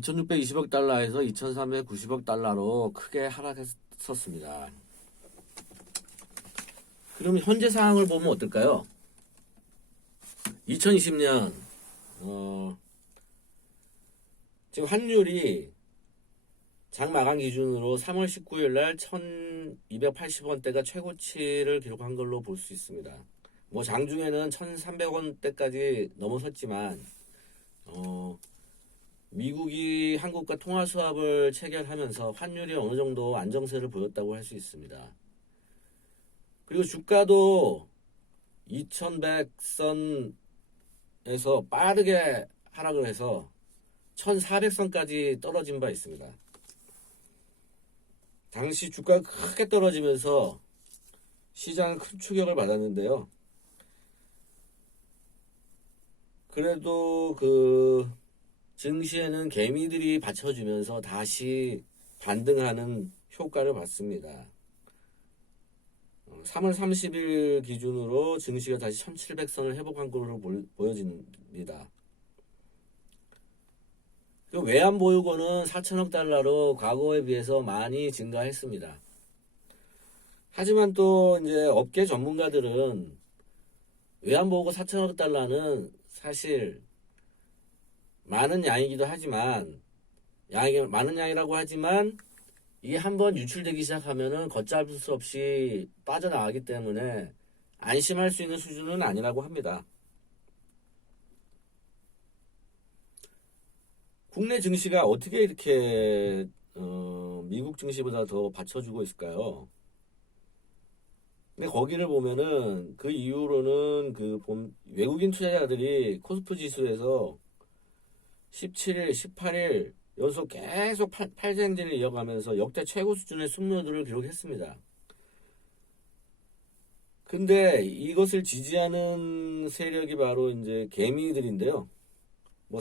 2620억 달러에서 2390억 달러로 크게 하락했었습니다. 그럼 현재 상황을 보면 어떨까요? 2020년 지금 환율이 장 마감 기준으로 3월 19일 날 1280원대가 최고치를 기록한 걸로 볼 수 있습니다. 뭐 장중에는 1300원대까지 넘어섰지만 미국이 한국과 통화 수합을 체결하면서 환율이 어느 정도 안정세를 보였다고 할 수 있습니다. 그리고 주가도 2100선에서 빠르게 하락을 해서 1400선까지 떨어진 바 있습니다. 당시 주가가 크게 떨어지면서 시장은 큰 충격을 받았는데요. 그래도 그 증시에는 개미들이 받쳐주면서 다시 반등하는 효과를 봤습니다. 3월 30일 기준으로 증시가 다시 1700선을 회복한 걸로 보여집니다. 외환 보유고는 4천억 달러로 과거에 비해서 많이 증가했습니다. 하지만 또 이제 업계 전문가들은 외환 보유고 4천억 달러는 사실 많은 양이기도 하지만 많은 양이라고 하지만 이게 한번 유출되기 시작하면은 걷잡을 수 없이 빠져나가기 때문에 안심할 수 있는 수준은 아니라고 합니다. 국내 증시가 어떻게 이렇게 미국 증시보다 더 받쳐주고 있을까요? 근데 거기를 보면은 그 이후로는 외국인 투자자들이 코스피 지수에서 17일, 18일 연속 계속 팔세 행진을 이어가면서 역대 최고 수준의 순매도를 기록했습니다. 근데 이것을 지지하는 세력이 바로 이제 개미들인데요. 뭐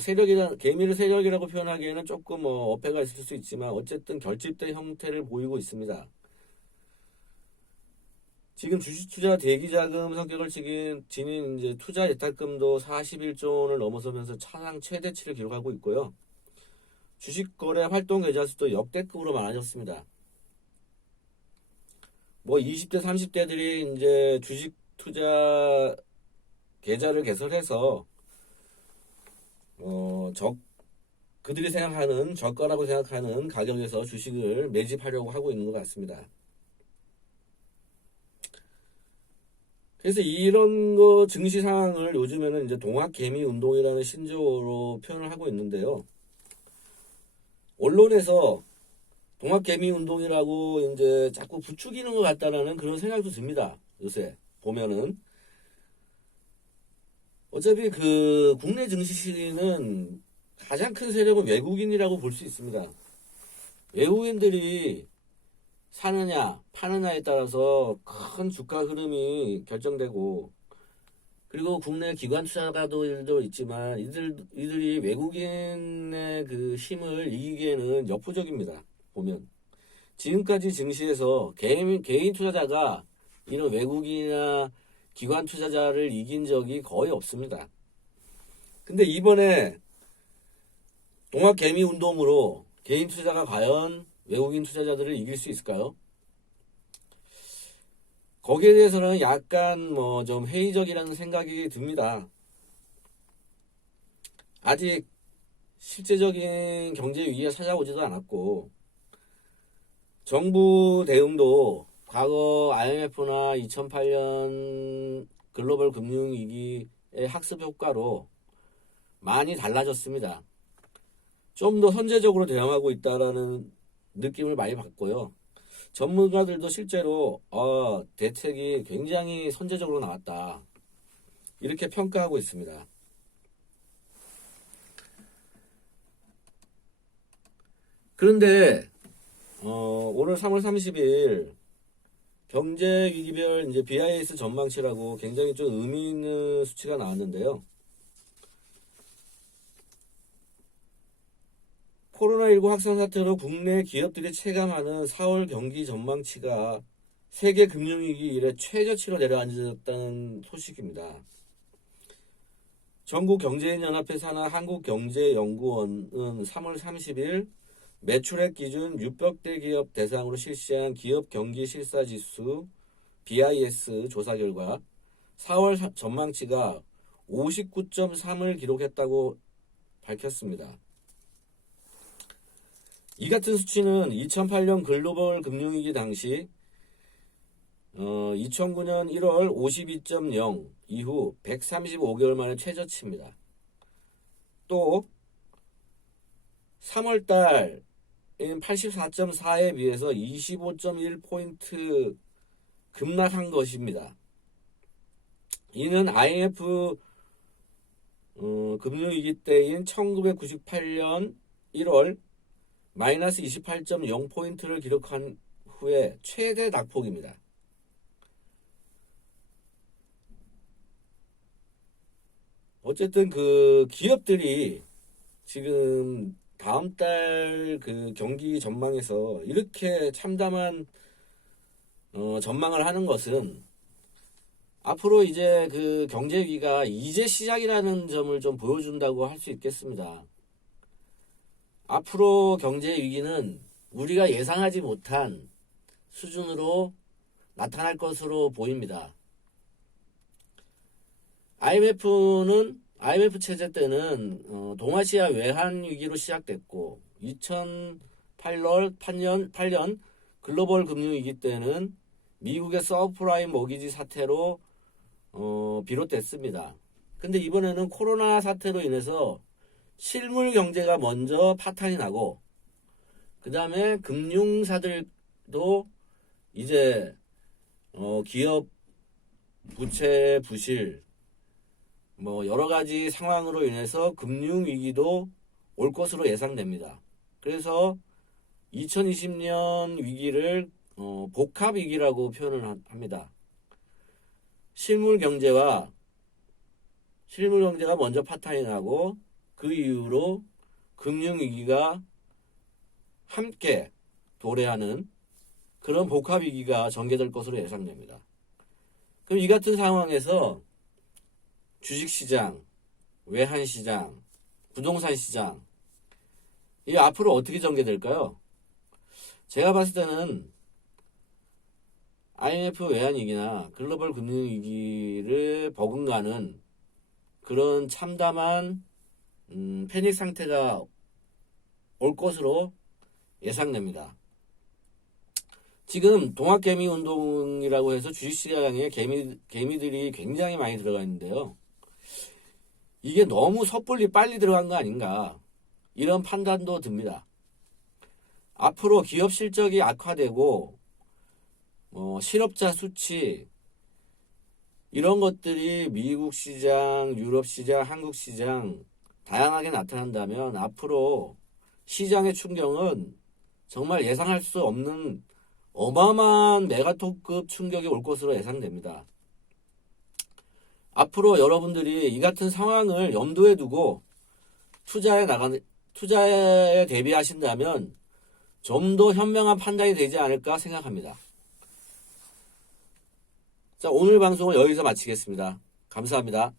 개미를 세력이라고 표현하기에는 조금 어폐가 있을 수 있지만 어쨌든 결집된 형태를 보이고 있습니다. 지금 주식투자 대기자금 성격을 지닌 이제 투자 예탁금도 41조 원을 넘어서면서 사상 최대치를 기록하고 있고요. 주식거래 활동 계좌 수도 역대급으로 많아졌습니다. 뭐 20대, 30대들이 이제 주식 투자 계좌를 개설해서 그들이 생각하는 저가라고 생각하는 가격에서 주식을 매집하려고 하고 있는 것 같습니다. 그래서 이런 증시 상황을 요즘에는 이제 동학개미 운동이라는 신조어로 표현을 하고 있는데요. 언론에서 동학개미 운동이라고 이제 자꾸 부추기는 것 같다라는 그런 생각도 듭니다. 요새 보면은 어차피 그 국내 증시는 가장 큰 세력은 외국인이라고 볼 수 있습니다. 외국인들이 사느냐 파느냐에 따라서 큰 주가 흐름이 결정되고, 그리고 국내 기관 투자가들도 있지만 이들이 외국인의 그 힘을 이기기에는 역부족입니다. 보면 지금까지 증시에서 개인 투자자가 이런 외국인이나 기관 투자자를 이긴 적이 거의 없습니다. 근데 이번에 동학개미 운동으로 개인 투자자가 과연 외국인 투자자들을 이길 수 있을까요? 거기에 대해서는 약간 좀 회의적이라는 생각이 듭니다. 아직 실제적인 경제 위기가 찾아오지도 않았고, 정부 대응도 과거 IMF나 2008년 글로벌 금융위기의 학습 효과로 많이 달라졌습니다. 좀 더 선제적으로 대응하고 있다라는 느낌을 많이 받고요. 전문가들도 실제로 대책이 굉장히 선제적으로 나왔다, 이렇게 평가하고 있습니다. 그런데 오늘 3월 30일 경제위기별 이제 BIS 전망치라고 굉장히 좀 의미 있는 수치가 나왔는데요. 코로나19 확산 사태로 국내 기업들이 체감하는 4월 경기 전망치가 세계 금융위기 이래 최저치로 내려앉았다는 소식입니다. 전국경제인연합회 산하 한국경제연구원은 3월 30일 매출액 기준 600대 기업 대상으로 실시한 기업 경기 실사지수 BIS 조사 결과 4월 전망치가 59.3을 기록했다고 밝혔습니다. 이 같은 수치는 2008년 글로벌 금융위기 당시 2009년 1월 52.0 이후 135개월 만에 최저치입니다. 또 3월달인 84.4에 비해서 25.1포인트 급락한 것입니다. 이는 IMF 금융위기 때인 1998년 1월 마이너스 28.0포인트를 기록한 후에 최대 낙폭입니다. 어쨌든 그 기업들이 지금 다음 달 그 경기 전망에서 이렇게 참담한 전망을 하는 것은 앞으로 이제 그 경제 위기가 이제 시작이라는 점을 좀 보여준다고 할 수 있겠습니다. 앞으로 경제 위기는 우리가 예상하지 못한 수준으로 나타날 것으로 보입니다. IMF 체제 때는 동아시아 외환 위기로 시작됐고 2008년 글로벌 금융위기 때는 미국의 서브프라임 모기지 사태로 비롯됐습니다. 근데 이번에는 코로나 사태로 인해서 실물 경제가 먼저 파탄이 나고 그 다음에 금융사들도 이제 기업 부채 부실 뭐 여러 가지 상황으로 인해서 금융 위기도 올 것으로 예상됩니다. 그래서 2020년 위기를 복합 위기라고 표현을 합니다. 실물 경제가 먼저 파탄이 나고 그 이후로 금융 위기가 함께 도래하는 그런 복합 위기가 전개될 것으로 예상됩니다. 그럼 이 같은 상황에서 주식시장, 외환시장, 부동산 시장 이 앞으로 어떻게 전개될까요? 제가 봤을 때는 IMF 외환위기나 글로벌 금융위기를 버금가는 그런 참담한 패닉 상태가 올 것으로 예상됩니다. 지금 동학개미 운동이라고 해서 주식시장에 개미들이 굉장히 많이 들어가 있는데요. 이게 너무 섣불리 빨리 들어간 거 아닌가 이런 판단도 듭니다. 앞으로 기업 실적이 악화되고 실업자 수치 이런 것들이 미국 시장, 유럽 시장, 한국 시장 다양하게 나타난다면 앞으로 시장의 충격은 정말 예상할 수 없는 어마어마한 메가톤급 충격이 올 것으로 예상됩니다. 앞으로 여러분들이 이 같은 상황을 염두에 두고 투자에 대비하신다면 좀 더 현명한 판단이 되지 않을까 생각합니다. 자, 오늘 방송은 여기서 마치겠습니다. 감사합니다.